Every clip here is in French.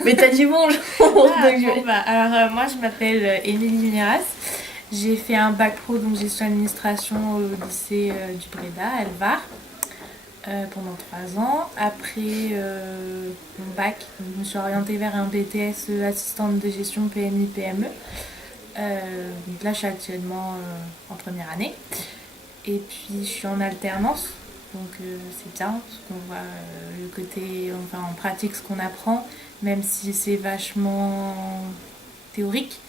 Mais t'as dit bonjour. Moi je m'appelle Émilie Miras. J'ai fait un bac pro, donc gestion administration au lycée du Bréda, à Elvar, pendant 3 ans. Après mon bac, je me suis orientée vers un BTS assistante de gestion PMI PME. Donc là je suis actuellement en première année. Et puis je suis en alternance, donc c'est bien, parce qu'on voit le côté, enfin on pratique ce qu'on apprend, même si c'est vachement théorique,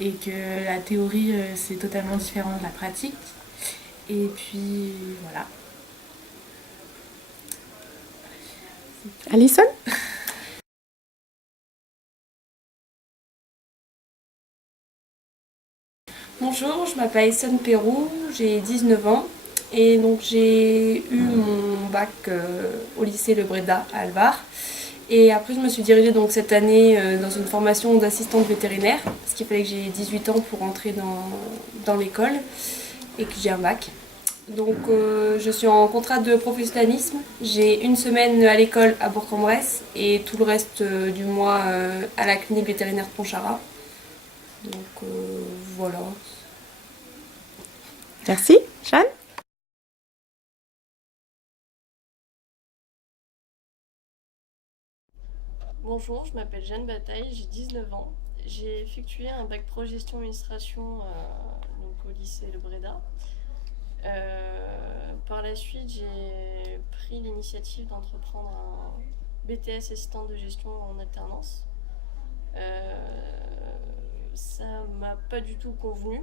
et que la théorie c'est totalement différent de la pratique. Et puis voilà. Alison? Bonjour, je m'appelle Alison Perrou, j'ai 19 ans et donc j'ai eu mon bac au lycée Le Bréda à Alvar. Et après je me suis dirigée donc cette année dans une formation d'assistante vétérinaire parce qu'il fallait que j'ai 18 ans pour entrer dans l'école et que j'ai un bac. Donc je suis en contrat de professionnalisme, j'ai une semaine à l'école à Bourg-en-Bresse et tout le reste du mois à la clinique vétérinaire de Pontcharrat. Donc voilà. Merci. Jeanne? Bonjour, je m'appelle Jeanne Bataille, j'ai 19 ans. J'ai effectué un bac pro gestion administration donc au lycée Le Bréda. Par la suite, j'ai pris l'initiative d'entreprendre un BTS assistant de gestion en alternance. Ça m'a pas du tout convenu.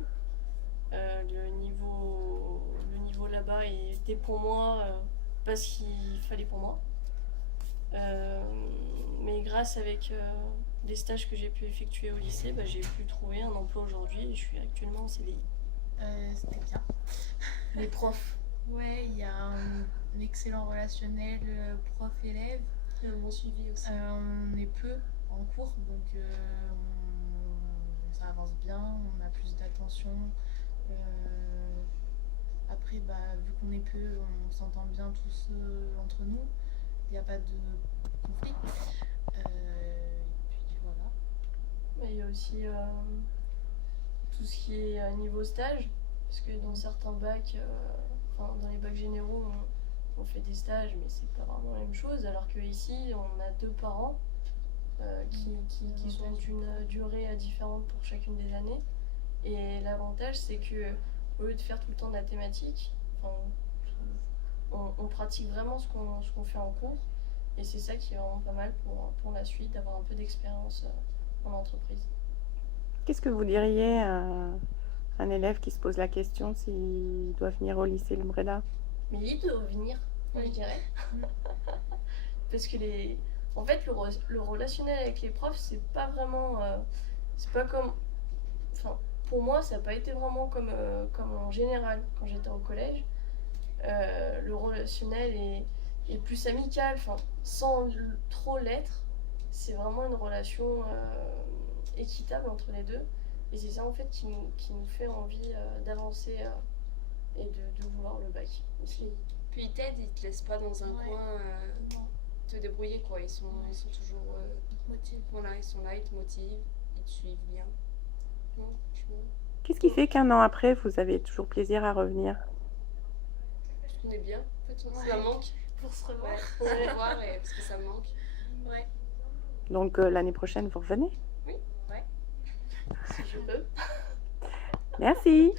Le niveau là-bas était pour moi pas ce qu'il fallait pour moi. Mais grâce avec les stages que j'ai pu effectuer au lycée, j'ai pu trouver un emploi aujourd'hui et je suis actuellement en CDI. C'était bien. Les profs. Ouais, il y a un excellent relationnel prof-élève. Et un bon suivi aussi. On est peu en cours, donc ça avance bien, on a plus d'attention. Après, vu qu'on est peu, on s'entend bien tous entre nous. Il n'y a pas de conflit. Et puis voilà. Il y a aussi tout ce qui est niveau stage, parce que dans certains bacs, dans les bacs généraux, on fait des stages, mais c'est pas vraiment la même chose, alors qu'ici, on a 2 par an qui sont d'une durée différente pour chacune des années. Et l'avantage, c'est que au lieu de faire tout le temps de la thématique, on pratique vraiment ce qu'on fait en cours. Et c'est ça qui est vraiment pas mal pour la suite, d'avoir un peu d'expérience en entreprise. Qu'est-ce que vous diriez à un élève qui se pose la question s'il doit venir au lycée Le Bréda? Mais il doit venir, moi je dirais. Parce que en fait, le relationnel avec les profs, c'est pas vraiment. C'est pas comme. Enfin, pour moi, ça n'a pas été vraiment comme en général quand j'étais au collège. Le relationnel est plus amical, sans trop l'être. C'est vraiment une relation équitable entre les deux. Et c'est ça en fait qui nous fait envie d'avancer et de vouloir le bac aussi. Puis ils t'aident, ils te laissent pas dans un coin te débrouiller quoi. Ils sont toujours Motive. voilà, ils sont là, ils te motivent, ils te suivent bien. Non, Qu'est-ce qui fait qu'un an après, vous avez toujours plaisir à revenir? parce qu'on est bien. En fait, ça manque. Pour se revoir. Pour se revoir et parce que ça manque. Ouais. Donc l'année prochaine, vous revenez? Oui, ouais. Si je peux. Merci.